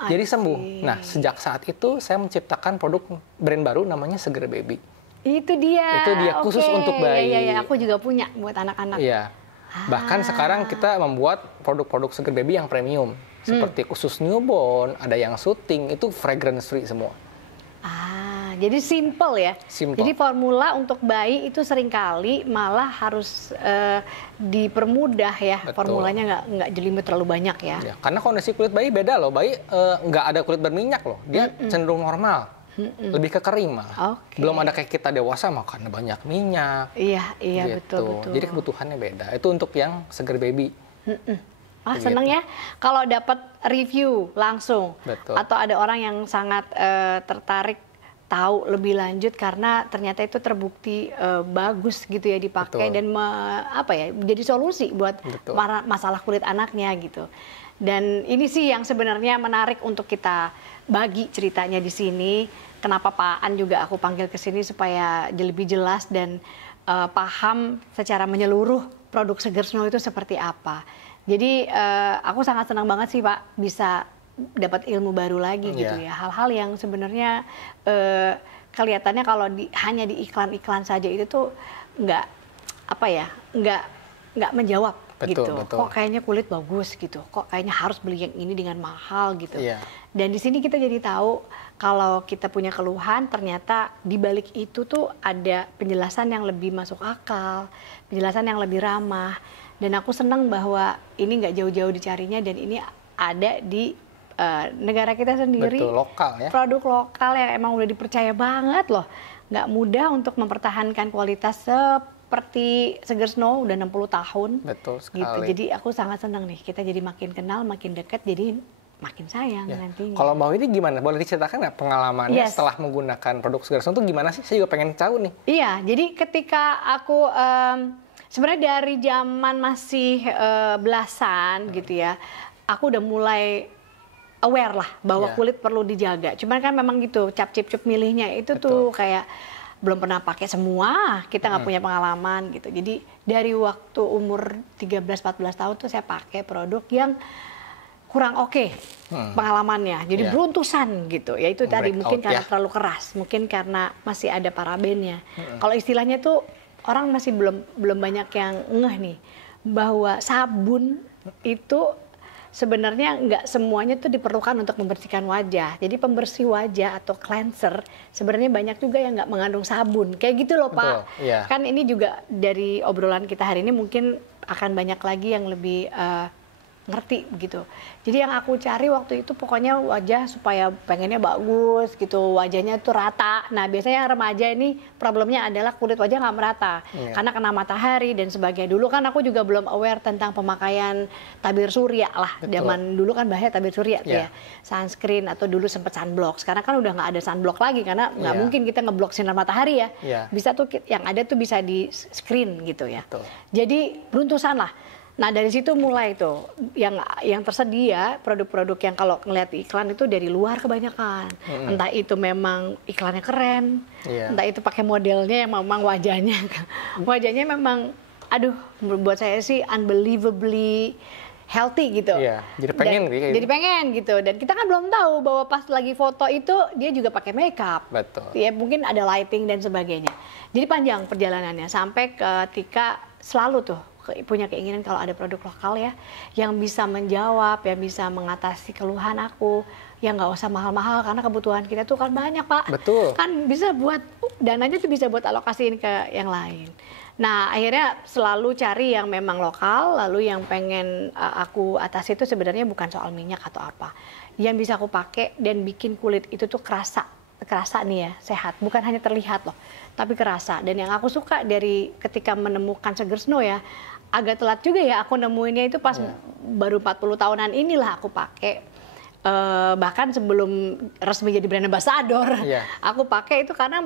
Jadi sembuh. Nah, sejak saat itu saya menciptakan produk brand baru namanya Seger Baby. Itu dia. Itu dia khusus untuk bayi. Iya, aku juga punya buat anak-anak. Iya. Bahkan sekarang kita membuat produk-produk Seger Baby yang premium. Seperti khusus newborn, ada yang syuting, itu fragrance free semua. Jadi simple ya. Simple. Jadi formula untuk bayi itu seringkali malah harus dipermudah ya. Betul. Formulanya nggak jelimet terlalu banyak ya. Ya, karena kondisi kulit bayi beda loh. Bayi nggak ada kulit berminyak loh. Dia cenderung normal. Lebih ke kering malah. Belum ada kayak kita dewasa makan banyak minyak. Iya, gitu. betul. Jadi kebutuhannya beda. Itu untuk yang Seger Baby. Seneng ya kalau dapat review langsung. Betul. Atau ada orang yang sangat tertarik tahu lebih lanjut karena ternyata itu terbukti bagus gitu ya dipakai. Betul. Dan jadi solusi buat Betul. masalah kulit anaknya gitu. Dan ini sih yang sebenarnya menarik untuk kita bagi ceritanya di sini. Kenapa Pak An juga aku panggil ke sini supaya lebih jelas dan paham secara menyeluruh produk Seger Snow itu seperti apa. Jadi aku sangat senang banget sih Pak bisa dapat ilmu baru lagi gitu ya. Hal-hal yang sebenarnya kelihatannya kalau hanya di iklan-iklan saja itu tuh nggak menjawab. Gitu. Kok kayaknya kulit bagus gitu, kok kayaknya harus beli yang ini dengan mahal gitu. Dan di sini kita jadi tahu kalau kita punya keluhan ternyata di balik itu tuh ada penjelasan yang lebih masuk akal, penjelasan yang lebih ramah. Dan aku senang bahwa ini nggak jauh-jauh dicarinya dan ini ada di negara kita sendiri. Betul, lokal ya. Produk lokal yang emang udah dipercaya banget loh. Nggak mudah untuk mempertahankan kualitas seperti Seger Snow udah 60 tahun. Betul sekali. Gitu. Jadi aku sangat senang nih, kita jadi makin kenal, makin dekat, jadi makin sayang nantinya. Kalau Mbak Widi gimana? Boleh diceritakan nggak pengalamannya setelah menggunakan produk Seger Snow itu gimana sih? Saya juga pengen tahu nih. Iya, jadi ketika aku sebenarnya dari zaman masih belasan gitu ya, aku udah mulai aware lah bahwa kulit perlu dijaga. Cuman kan memang gitu, cap-cip-cup milihnya itu tuh kayak belum pernah pakai semua, kita nggak punya pengalaman gitu. Jadi dari waktu umur 13-14 tahun tuh saya pakai produk yang kurang oke pengalamannya. Jadi beruntusan gitu. Ya itu tadi mungkin karena terlalu keras, mungkin karena masih ada parabennya. Kalau istilahnya tuh orang masih belum banyak yang ngeh nih bahwa sabun itu sebenarnya nggak semuanya tuh diperlukan untuk membersihkan wajah. Jadi pembersih wajah atau cleanser sebenarnya banyak juga yang nggak mengandung sabun. Kayak gitu loh Pak. Kan ini juga dari obrolan kita hari ini mungkin akan banyak lagi yang lebih ngerti gitu. Jadi yang aku cari waktu itu pokoknya wajah supaya pengennya bagus gitu, wajahnya tuh rata. Nah biasanya yang remaja ini problemnya adalah kulit wajah nggak merata karena kena matahari dan sebagainya. Dulu kan aku juga belum aware tentang pemakaian tabir surya lah. Zaman dulu kan bahaya tabir surya tuh ya, sunscreen atau dulu sempet sunblock. Sekarang kan udah nggak ada sunblock lagi karena nggak mungkin kita ngeblok sinar matahari ya. Bisa tuh yang ada tuh bisa di screen gitu ya. Jadi beruntusan lah. Nah dari situ mulai tuh yang tersedia produk-produk yang kalau ngeliat iklan itu dari luar kebanyakan. Entah itu memang iklannya keren, entah itu pakai modelnya yang memang wajahnya memang, aduh buat saya sih unbelievably healthy gitu. Jadi pengen gitu. Jadi pengen gitu. Dan kita kan belum tahu bahwa pas lagi foto itu dia juga pakai makeup. Ya mungkin ada lighting dan sebagainya. Jadi panjang perjalanannya sampai ketika selalu tuh punya keinginan kalau ada produk lokal ya yang bisa menjawab, yang bisa mengatasi keluhan aku, yang nggak usah mahal-mahal karena kebutuhan kita tuh kan banyak Pak. Kan bisa buat dananya tuh bisa buat alokasiin ke yang lain. Nah akhirnya selalu cari yang memang lokal, lalu yang pengen aku atasi itu sebenarnya bukan soal minyak atau apa, yang bisa aku pakai dan bikin kulit itu tuh kerasa nih ya, sehat, bukan hanya terlihat loh, tapi kerasa. Dan yang aku suka dari ketika menemukan Seger Snow ya, agak telat juga ya aku nemuinnya itu pas baru 40 tahunan inilah aku pakai. Bahkan sebelum resmi jadi brand ambassador, aku pakai itu karena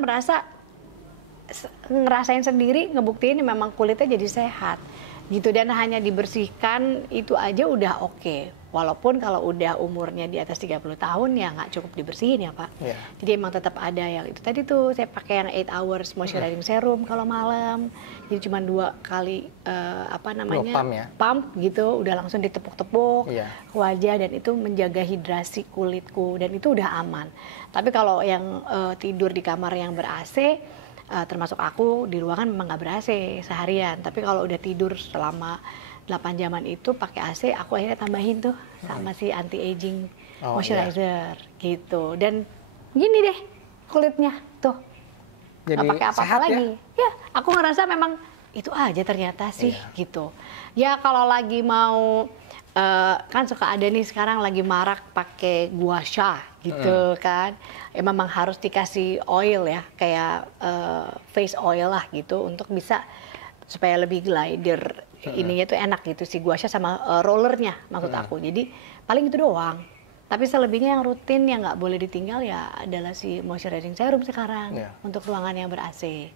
ngerasain sendiri, ngebuktiin memang kulitnya jadi sehat gitu. Dan hanya dibersihkan itu aja udah oke. Walaupun kalau udah umurnya di atas 30 tahun ya nggak cukup dibersihin ya Pak. Jadi emang tetap ada yang itu tadi tuh saya pakai yang 8 hours moisturizing serum kalau malam. Jadi cuma 2 kali pump gitu, udah langsung ditepuk-tepuk ke wajah dan itu menjaga hidrasi kulitku dan itu udah aman. Tapi kalau yang tidur di kamar yang ber-AC, termasuk aku di ruangan memang nggak ber-AC seharian. Tapi kalau udah tidur selama 8 jaman itu pakai AC, aku akhirnya tambahin tuh sama si anti-aging moisturizer gitu. Dan gini deh kulitnya tuh, nggak pakai apa-apa lagi. Ya, aku ngerasa memang itu aja ternyata sih gitu. Ya kalau lagi mau kan suka ada nih sekarang lagi marak pakai gua sha gitu kan. Ya memang harus dikasih oil ya, kayak face oil lah gitu untuk bisa supaya lebih glider. Ininya tuh enak gitu si gua sha sama rollernya maksud aku. Jadi paling itu doang. Tapi selebihnya yang rutin yang nggak boleh ditinggal ya adalah si moisturizing serum sekarang untuk ruangan yang ber-AC.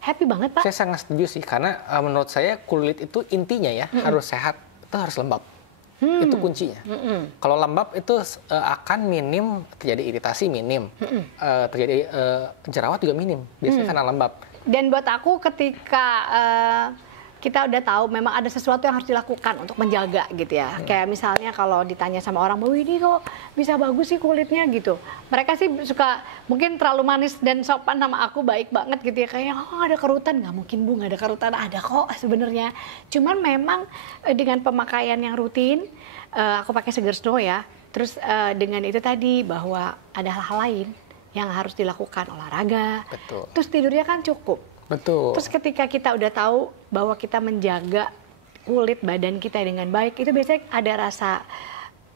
Happy banget, Pak. Saya sangat setuju sih, karena menurut saya kulit itu intinya ya harus sehat, itu harus lembab. Itu kuncinya. Kalau lembab itu akan minim terjadi iritasi, minim terjadi jerawat juga minim. Biasanya karena lembab. Dan buat aku ketika kita udah tahu memang ada sesuatu yang harus dilakukan untuk menjaga gitu ya. Kayak misalnya kalau ditanya sama orang, Mbak Widi kok bisa bagus sih kulitnya gitu. Mereka sih suka mungkin terlalu manis dan sopan sama aku, baik banget gitu ya. Kayak oh ada kerutan, nggak mungkin Bu, nggak ada kerutan, ada kok sebenarnya. Cuman memang dengan pemakaian yang rutin, aku pakai Seger Snow ya. Terus dengan itu tadi bahwa ada hal-hal lain yang harus dilakukan, olahraga. Betul. Terus tidurnya kan cukup. Betul. Terus ketika kita udah tahu bahwa kita menjaga kulit badan kita dengan baik, itu biasanya ada rasa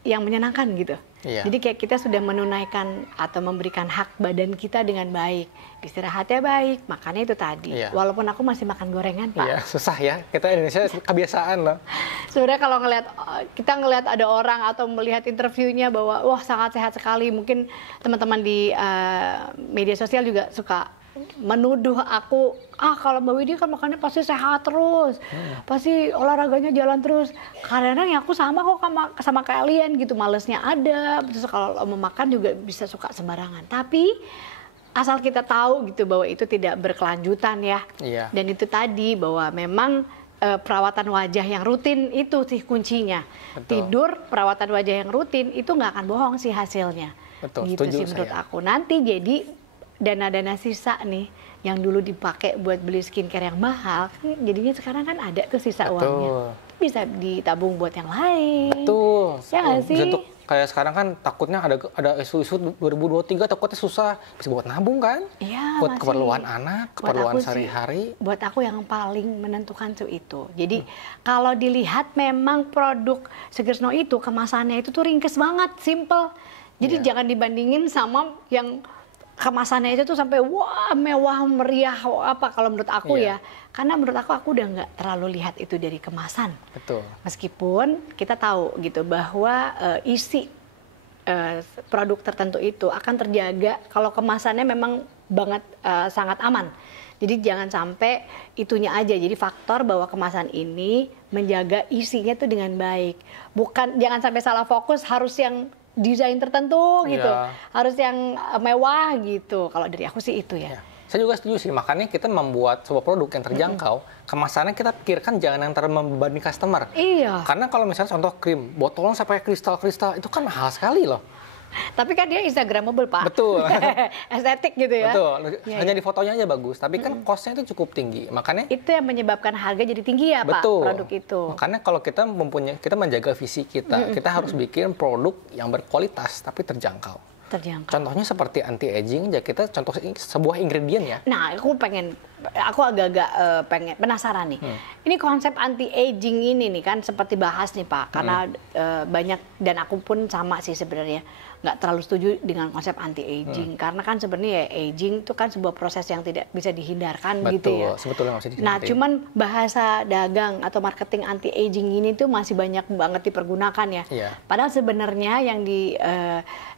yang menyenangkan gitu. Iya. Jadi kayak kita sudah menunaikan atau memberikan hak badan kita dengan baik. Istirahatnya baik, makannya itu tadi. Iya. Walaupun aku masih makan gorengan, Pak. Iya, susah ya. Kita Indonesia kebiasaan loh. Sebenarnya kalau kita ngelihat ada orang atau melihat interviewnya bahwa wah sangat sehat sekali, mungkin teman-teman di media sosial juga suka menuduh aku, kalau Mbak Widi kan makannya pasti sehat terus, pasti olahraganya jalan terus. Kadang-kadang ya aku sama kok sama kalian gitu, malesnya ada. Terus kalau mau makan juga bisa suka sembarangan. Tapi asal kita tahu gitu bahwa itu tidak berkelanjutan ya. Iya. Dan itu tadi bahwa memang perawatan wajah yang rutin itu sih kuncinya. Betul. Tidur, perawatan wajah yang rutin itu nggak akan bohong sih hasilnya. Betul, Gitu setuju sih menurut saya. aku. Nanti jadi dana-dana sisa nih yang dulu dipakai buat beli skincare yang mahal, jadinya sekarang kan ada tuh sisa Betul. uangnya. Bisa ditabung buat yang lain. Betul. Ya nggak sih? Untuk kayak sekarang kan takutnya ada isu-isu 2023 takutnya susah, bisa buat nabung kan? Iya, Buat masih. keperluan anak, Buat keperluan aku sih, sehari-hari. Buat aku yang paling menentukan tuh itu. Jadi kalau dilihat memang produk Seger Snow itu kemasannya itu tuh ringkes banget, simple. Jadi Iya. jangan dibandingin sama yang kemasannya itu tuh sampai wah mewah meriah apa kalau menurut aku Iya. ya. Karena menurut aku udah nggak terlalu lihat itu dari kemasan. Betul. Meskipun kita tahu gitu bahwa isi produk tertentu itu akan terjaga kalau kemasannya memang banget sangat aman. Jadi jangan sampai itunya aja. Jadi faktor bahwa kemasan ini menjaga isinya tuh dengan baik. Bukan jangan sampai salah fokus harus yang desain tertentu gitu. Iya. Harus yang mewah gitu. Kalau dari aku sih itu ya. Ya. Saya juga setuju sih, makanya kita membuat sebuah produk yang terjangkau, kemasannya kita pikirkan jangan yang terlalu membebani customer. Iya. Karena kalau misalnya contoh krim, botolnya sampai kristal-kristal, itu kan mahal sekali loh. Tapi kan dia Instagramable, Pak. Betul. Estetik gitu ya. Betul, Iya, hanya iya. di fotonya aja bagus, tapi kan cost-nya itu cukup tinggi. Makanya Itu yang menyebabkan harga jadi tinggi ya, Pak, betul. produk itu. Makanya kalau kita menjaga visi kita, kita harus bikin produk yang berkualitas tapi terjangkau. Terjangkau. Contohnya seperti anti-aging, ya kita contoh sebuah ingredient ya. Nah, aku agak-agak pengen penasaran nih. Ini konsep anti-aging ini nih kan seperti bahas nih Pak, karena banyak dan aku pun sama sih sebenarnya nggak terlalu setuju dengan konsep anti-aging karena kan sebenarnya ya aging itu kan sebuah proses yang tidak bisa dihindarkan Betul, gitu ya. sebetulnya nggak bisa Nah, dihindarin. cuman bahasa dagang atau marketing anti-aging ini tuh masih banyak banget dipergunakan ya. Iya. Padahal sebenarnya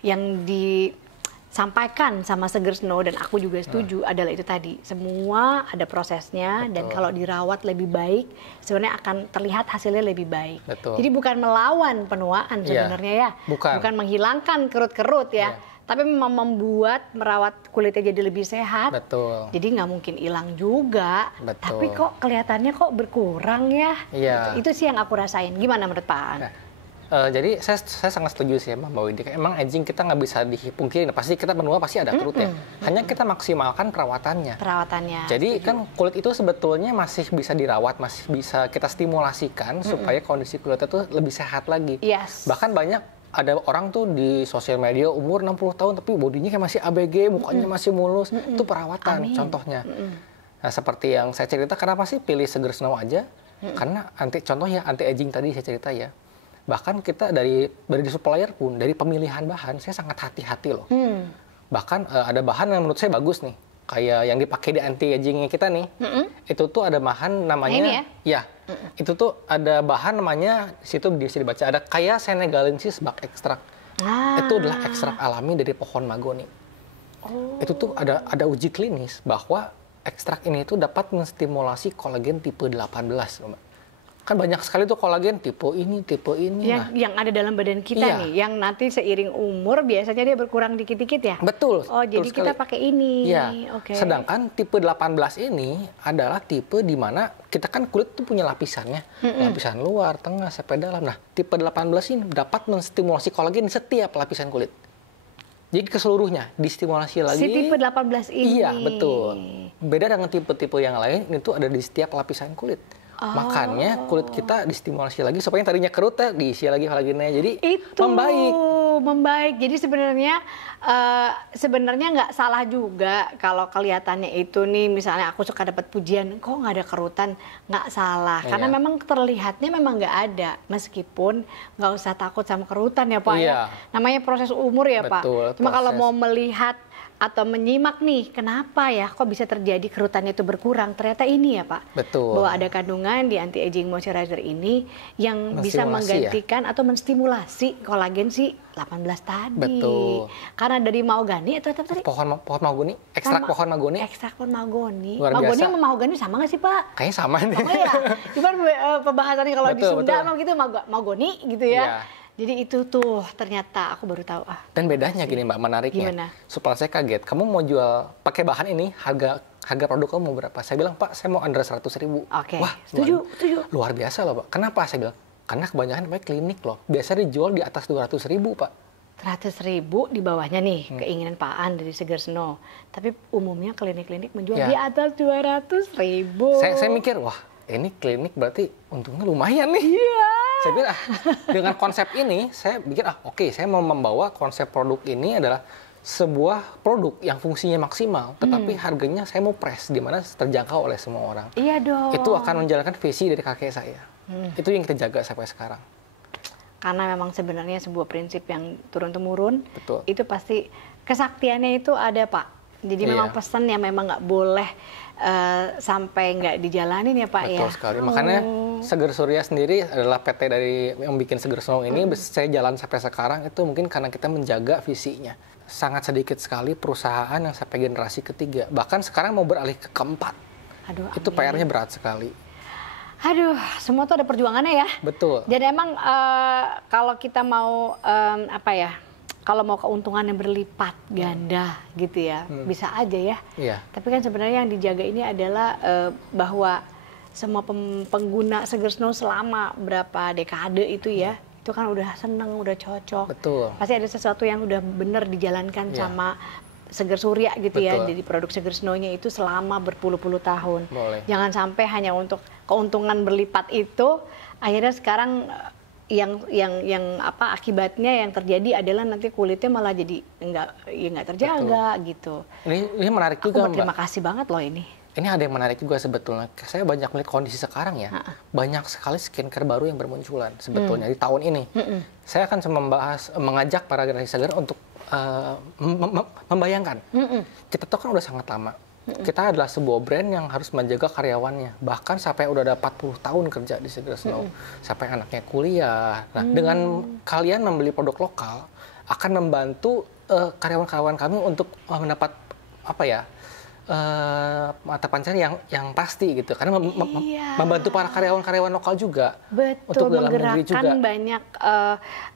yang disampaikan sama Seger Snow dan aku juga setuju adalah itu tadi. Semua ada prosesnya dan Betul. kalau dirawat lebih baik sebenarnya akan terlihat hasilnya lebih baik. Betul. Jadi bukan melawan penuaan Iya. sebenarnya ya. Bukan. Menghilangkan kerut-kerut ya. Iya. Tapi memang membuat merawat kulitnya jadi lebih sehat. Betul. Jadi nggak mungkin hilang juga. Betul. Tapi kok kelihatannya kok berkurang ya. Iya. Itu sih yang aku rasain. Gimana menurut Pak Aan? Nah, jadi saya sangat setuju sih sama Mbak Widi. Emang aging kita nggak bisa dipungkiri, pasti kita menua pasti ada kerut ya. Hanya kita maksimalkan perawatannya. Perawatannya. Jadi kan kulit itu sebetulnya masih bisa dirawat, masih bisa kita stimulasikan supaya kondisi kulitnya tuh lebih sehat lagi. Yes. Bahkan banyak ada orang tuh di sosial media umur 60 tahun tapi bodinya kayak masih ABG, mukanya masih mulus. Itu perawatan Amin. contohnya. Nah, seperti yang saya cerita, kenapa sih pilih Seger Snow aja? Karena contohnya anti aging tadi saya cerita ya. Bahkan kita dari supplier pun, dari pemilihan bahan, saya sangat hati-hati loh. Bahkan ada bahan yang menurut saya bagus nih. Kayak yang dipakai di anti-agingnya kita nih. Itu tuh ada bahan namanya... Ini ya? Ya, itu tuh ada bahan namanya, di situ bisa dibaca, ada kayak Senegalensis Bak Extract. Itu adalah ekstrak alami dari pohon mahagoni. Itu tuh ada uji klinis bahwa ekstrak ini itu dapat menstimulasi kolagen tipe 18, Mbak. Kan banyak sekali tuh kolagen tipe ini. Yang ada dalam badan kita nih, yang nanti seiring umur biasanya dia berkurang dikit-dikit ya? Betul. Oh, jadi kita pakai ini. Iya. Oke. Sedangkan tipe 18 ini adalah tipe di mana kita kan kulit tuh punya lapisannya. Lapisan luar, tengah, sampai dalam. Nah, tipe 18 ini dapat menstimulasi kolagen di setiap lapisan kulit. Jadi keseluruhnya distimulasi lagi. Si tipe 18 ini. Iya, betul. Beda dengan tipe-tipe yang lain, itu ada di setiap lapisan kulit. Makanya kulit kita distimulasi lagi supaya yang tadinya kerut diisi lagi kolagennya. Jadi itu membaik. Jadi sebenarnya nggak salah juga kalau kelihatannya itu nih, misalnya aku suka dapat pujian, kok nggak ada kerutan, nggak salah. Karena memang terlihatnya memang nggak ada, meskipun nggak usah takut sama kerutan ya Pak. Ya. Namanya proses umur ya Pak. Cuma kalau mau melihat atau menyimak nih, kenapa ya kok bisa terjadi kerutannya itu berkurang? Ternyata ini ya Pak, bahwa ada kandungan di anti-aging moisturizer ini yang bisa menggantikan atau menstimulasi kolagen si 18 tadi. Betul. Karena dari mahogani atau apa tadi? Pohon mahogani, ekstrak pohon mahogani. Ekstrak pohon mahogani. Mahogani sama mahogani sama nggak sih Pak? Kayaknya sama nih. Sama ya. Cuman pembahasannya kalau di Sunda emang gitu mahogani gitu ya. Jadi itu tuh ternyata aku baru tahu. Dan bedanya gini Mbak, menariknya. Gimana? Supaya saya kaget, kamu mau jual pakai bahan ini, harga produk kamu mau berapa? Saya bilang, Pak, saya mau under 100.000. Oke. Wah, setuju. Luar biasa loh Pak. Kenapa? Saya bilang, karena kebanyakan pakai klinik loh. Biasa dijual di atas 200.000 Pak. 100.000 di bawahnya nih, keinginan Pak Aan dari Seger Snow. Tapi umumnya klinik-klinik menjual di atas 200.000. Saya mikir, wah ini klinik berarti untungnya lumayan nih. Iya. Saya pikir dengan konsep ini, saya pikir oke, saya mau membawa konsep produk ini adalah sebuah produk yang fungsinya maksimal, tetapi harganya saya mau press di mana terjangkau oleh semua orang. Iya dong. Itu akan menjalankan visi dari kakek saya. Itu yang kita jaga sampai sekarang. Karena memang sebenarnya sebuah prinsip yang turun-temurun, itu pasti kesaktiannya itu ada Pak. Jadi memang pesan yang memang nggak boleh sampai nggak dijalanin ya Pak. Betul sekali. Makanya Seger Surya sendiri adalah PT dari yang bikin Seger Snow ini. Saya jalan sampai sekarang itu mungkin karena kita menjaga visinya. Sangat sedikit sekali perusahaan yang sampai generasi ketiga. Bahkan sekarang mau beralih ke keempat. Aduh, itu PR-nya berat sekali. Aduh, semua tuh ada perjuangannya ya. Betul. Jadi emang kalau kita mau kalau mau keuntungan yang berlipat ganda gitu ya, bisa aja ya. Iya. Tapi kan sebenarnya yang dijaga ini adalah bahwa semua pengguna Seger Snow selama berapa dekade itu ya, itu kan udah seneng, udah cocok. Betul. Pasti ada sesuatu yang udah bener dijalankan sama Seger Surya gitu ya. Jadi produk Seger Snow-nya itu selama berpuluh-puluh tahun. Boleh. Jangan sampai hanya untuk keuntungan berlipat itu, akhirnya sekarang akibatnya yang terjadi adalah nanti kulitnya malah jadi nggak terjaga. Gitu. Ini menarik juga Mbak. Terima kasih banget loh ini. Ini ada yang menarik juga sebetulnya. Saya banyak melihat kondisi sekarang ya. Banyak sekali skincare baru yang bermunculan sebetulnya di tahun ini. Saya akan mengajak para generasi segar untuk membayangkan. Kita tahu kan udah sangat lama. Kita adalah sebuah brand yang harus menjaga karyawannya. Bahkan sampai udah ada 40 tahun kerja di Seger Snow. Sampai anaknya kuliah. Nah, dengan kalian membeli produk lokal, akan membantu karyawan-karyawan kami untuk mendapat mata pencaharian yang pasti gitu. Karena membantu para karyawan-karyawan lokal juga. Betul, untuk dalam negeri juga.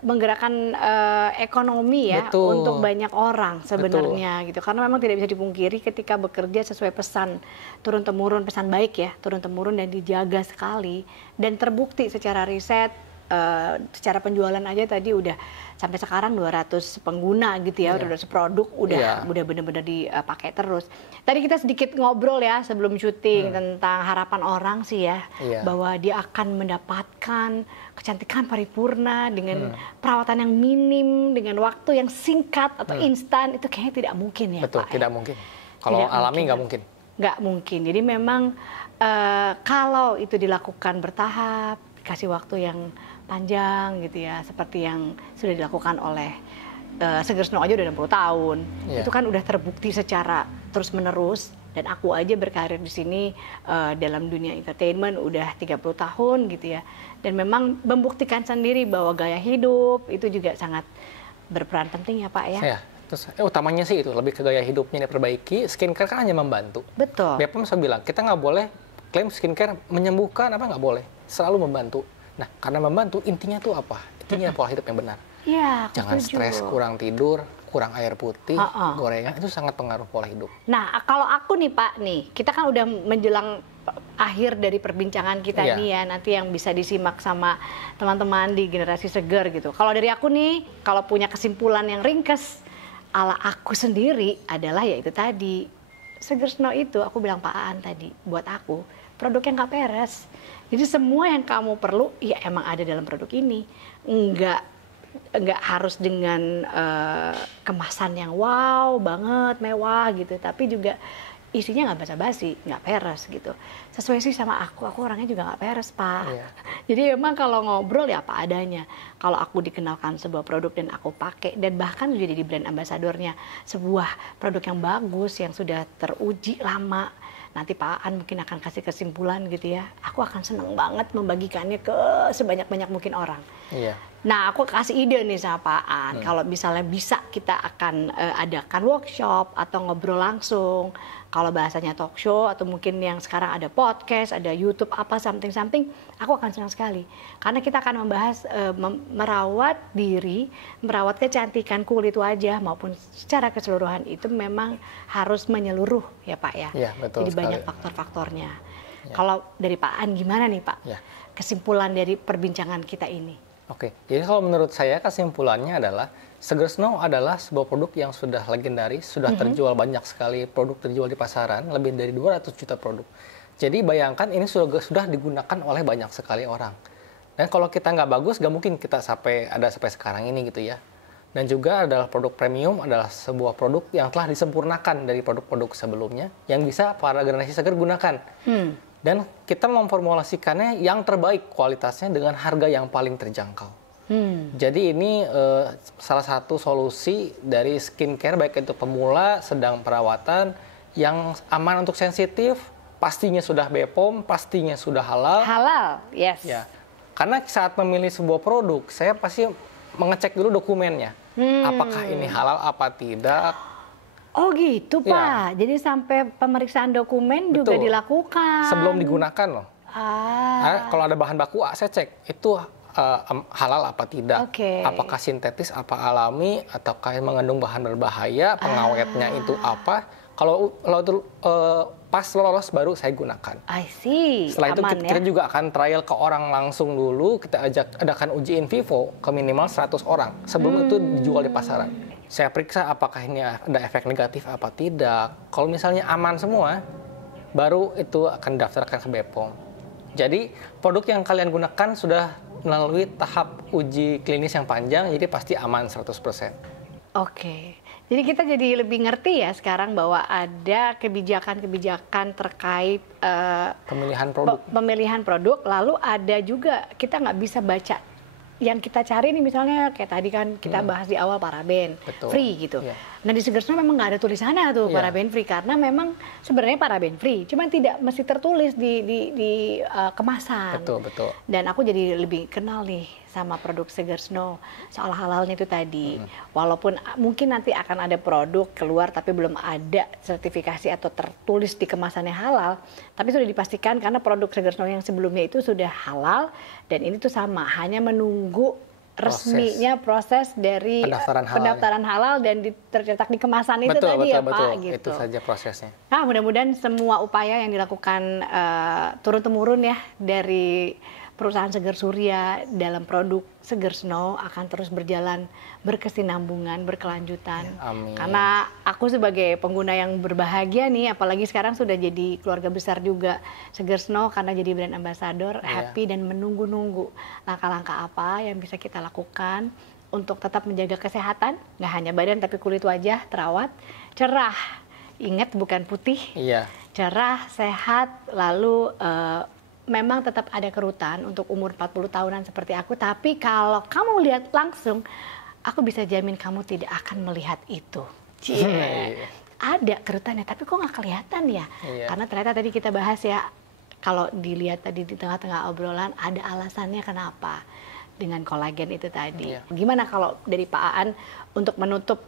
Menggerakkan ekonomi ya. Betul. Untuk banyak orang sebenarnya. Gitu. Karena memang tidak bisa dipungkiri ketika bekerja sesuai pesan turun-temurun, pesan baik ya, turun-temurun dan dijaga sekali. Dan terbukti secara riset, secara penjualan aja tadi udah sampai sekarang 200 pengguna gitu ya, 200 produk udah benar-benar dipakai terus. Tadi kita sedikit ngobrol ya sebelum syuting tentang harapan orang sih ya, bahwa dia akan mendapatkan kecantikan paripurna dengan perawatan yang minim, dengan waktu yang singkat atau instan, itu kayaknya tidak mungkin ya. Betul, Pak. Tidak mungkin. Kalau alami nggak mungkin. Nggak mungkin. Jadi memang kalau itu dilakukan bertahap, kasih waktu yang panjang gitu ya, seperti yang sudah dilakukan oleh Seger Snow aja udah 60 tahun. Itu kan udah terbukti secara terus-menerus, dan aku aja berkarir di sini dalam dunia entertainment udah 30 tahun gitu ya. Dan memang membuktikan sendiri bahwa gaya hidup itu juga sangat berperan penting ya Pak ya. Ya, terus utamanya sih itu lebih ke gaya hidupnya diperbaiki. Skincare kan hanya membantu. Betul. BPOM saya bilang kita nggak boleh klaim skincare menyembuhkan, apa nggak boleh, selalu membantu. Nah, karena membantu intinya tuh apa? Intinya pola hidup yang benar. Iya, Jangan stres, kurang tidur, kurang air putih, gorengan, itu sangat pengaruh pola hidup. Nah, kalau aku nih Pak nih, kita kan udah menjelang akhir dari perbincangan kita nih ya, nanti yang bisa disimak sama teman-teman di Generasi Seger gitu. Kalau dari aku nih, kalau punya kesimpulan yang ringkes ala aku sendiri adalah ya itu tadi, Seger Snow itu aku bilang Pak Aan tadi, buat aku produknya nggak beres. Jadi semua yang kamu perlu ya emang ada dalam produk ini, nggak harus dengan kemasan yang wow banget, mewah gitu, tapi juga isinya nggak basa-basi, nggak peres gitu. Sesuai sih sama aku orangnya juga nggak peres Pak. Iya. Jadi emang kalau ngobrol ya apa adanya. Kalau aku dikenalkan sebuah produk dan aku pakai dan bahkan juga jadi brand ambasadornya sebuah produk yang bagus yang sudah teruji lama, nanti Pak Aan mungkin akan kasih kesimpulan gitu ya. Aku akan senang banget membagikannya ke sebanyak-banyak mungkin orang. Iya. Nah, aku kasih ide nih sama Pak Aan. Kalau misalnya bisa kita akan adakan workshop atau ngobrol langsung. Kalau bahasanya talk show atau mungkin yang sekarang ada podcast, ada YouTube apa something, aku akan senang sekali. Karena kita akan membahas merawat diri, merawat kecantikan kulit wajah maupun secara keseluruhan itu memang harus menyeluruh ya Pak ya. Iya, betul. Jadi sekali. banyak faktor-faktornya. Ya. Kalau dari Pak Aan gimana nih Pak? Ya. Kesimpulan dari perbincangan kita ini. Oke, jadi kalau menurut saya kesimpulannya adalah Seger Snow adalah sebuah produk yang sudah legendaris, sudah terjual banyak sekali produk terjual di pasaran, lebih dari 200 juta produk. Jadi bayangkan ini sudah digunakan oleh banyak sekali orang. Dan kalau kita nggak bagus, nggak mungkin kita sampai sekarang ini gitu ya. Dan juga adalah produk premium, adalah sebuah produk yang telah disempurnakan dari produk-produk sebelumnya, yang bisa para generasi seger gunakan. Dan kita memformulasikannya yang terbaik kualitasnya dengan harga yang paling terjangkau. Jadi ini salah satu solusi dari skincare baik itu pemula, sedang perawatan, yang aman untuk sensitif, pastinya sudah BPOM, pastinya sudah halal. Halal, yes. Ya, karena saat memilih sebuah produk, saya pasti mengecek dulu dokumennya. Apakah ini halal apa tidak. Oh gitu Pak, jadi sampai pemeriksaan dokumen juga dilakukan. Sebelum digunakan loh. Kalau ada bahan baku A, saya cek itu halal apa tidak. Apakah sintetis, apa alami, ataukah mengandung bahan berbahaya, pengawetnya itu apa. Kalau pas lolos baru saya gunakan. I see. Setelah itu kita juga akan trial ke orang langsung dulu, kita adakan uji in vivo ke minimal 100 orang. Sebelum itu dijual di pasaran. Saya periksa apakah ini ada efek negatif apa tidak. Kalau misalnya aman semua, baru itu akan daftarkan ke BPOM. Jadi produk yang kalian gunakan sudah melalui tahap uji klinis yang panjang, jadi pasti aman 100%. Oke. Jadi kita jadi lebih ngerti ya sekarang bahwa ada kebijakan-kebijakan terkait pemilihan produk, lalu ada juga kita nggak bisa baca yang kita cari nih, misalnya kayak tadi kan kita bahas di awal paraben free gitu. Nah di Seger Snow memang nggak ada tulisannya tuh paraben free, karena memang sebenarnya paraben free, cuman tidak mesti tertulis di kemasan. Betul. Dan aku jadi lebih kenal nih sama produk Seger Snow soal halalnya itu tadi. Walaupun mungkin nanti akan ada produk keluar tapi belum ada sertifikasi atau tertulis di kemasannya halal, tapi sudah dipastikan karena produk Seger Snow yang sebelumnya itu sudah halal, dan ini tuh sama, hanya menunggu resminya proses dari pendaftaran halal dan tercetak di kemasan itu tadi ya Pak. Gitu. Itu saja prosesnya. Nah mudah-mudahan semua upaya yang dilakukan turun-temurun ya dari perusahaan Seger Surya dalam produk Seger Snow akan terus berjalan berkesinambungan, berkelanjutan. Amin. Karena aku sebagai pengguna yang berbahagia nih, apalagi sekarang sudah jadi keluarga besar juga Seger Snow karena jadi brand ambassador, happy dan menunggu-nunggu langkah-langkah apa yang bisa kita lakukan untuk tetap menjaga kesehatan, nggak hanya badan tapi kulit wajah terawat, cerah. Ingat bukan putih, cerah, sehat, lalu memang tetap ada kerutan untuk umur 40 tahunan seperti aku, tapi kalau kamu lihat langsung, aku bisa jamin kamu tidak akan melihat itu. Ada kerutannya, tapi kok nggak kelihatan ya? Karena ternyata tadi kita bahas ya, kalau dilihat tadi di tengah-tengah obrolan, ada alasannya kenapa. dengan kolagen itu tadi. Iya. Gimana kalau dari Pak Aan untuk menutup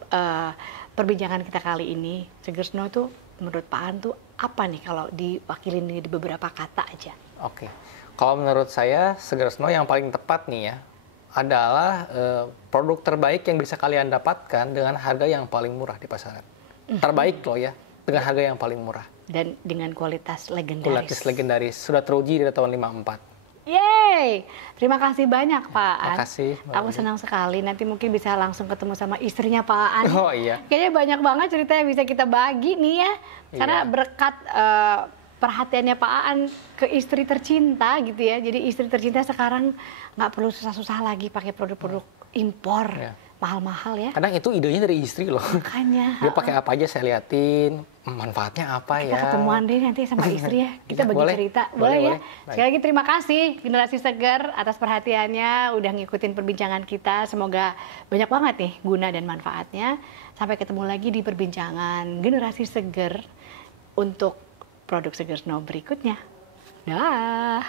perbincangan kita kali ini, Seger Snow itu menurut Pak Aan tuh apa nih kalau diwakilin di beberapa kata aja? Oke, kalau menurut saya Seger Snow yang paling tepat nih ya adalah produk terbaik yang bisa kalian dapatkan dengan harga yang paling murah di pasaran. Terbaik loh ya, dengan harga yang paling murah. Dan dengan kualitas legendaris. Kualitas legendaris, sudah teruji dari tahun 54. Yeay, terima kasih banyak Pak Aan. Makasih. Aku senang sekali, nanti mungkin bisa langsung ketemu sama istrinya Pak Aan. Oh iya. Kayaknya banyak banget cerita yang bisa kita bagi nih ya. Karena Iya. berkat perhatiannya Pak Aan ke istri tercinta gitu ya. Jadi istri tercinta sekarang nggak perlu susah-susah lagi pakai produk-produk impor. Iya. Mahal-mahal ya. Kadang itu idenya dari istri loh. Makanya. Dia pakai apa aja saya liatin, manfaatnya apa Kita ya. ketemuan deh nanti sama istri ya. Kita Iya, bagi boleh. cerita. Boleh, Boleh ya? boleh. Sekali lagi terima kasih Generasi Seger atas perhatiannya. Udah ngikutin perbincangan kita. Semoga banyak banget nih guna dan manfaatnya. Sampai ketemu lagi di perbincangan Generasi Seger untuk produk Seger Snow berikutnya. Dah.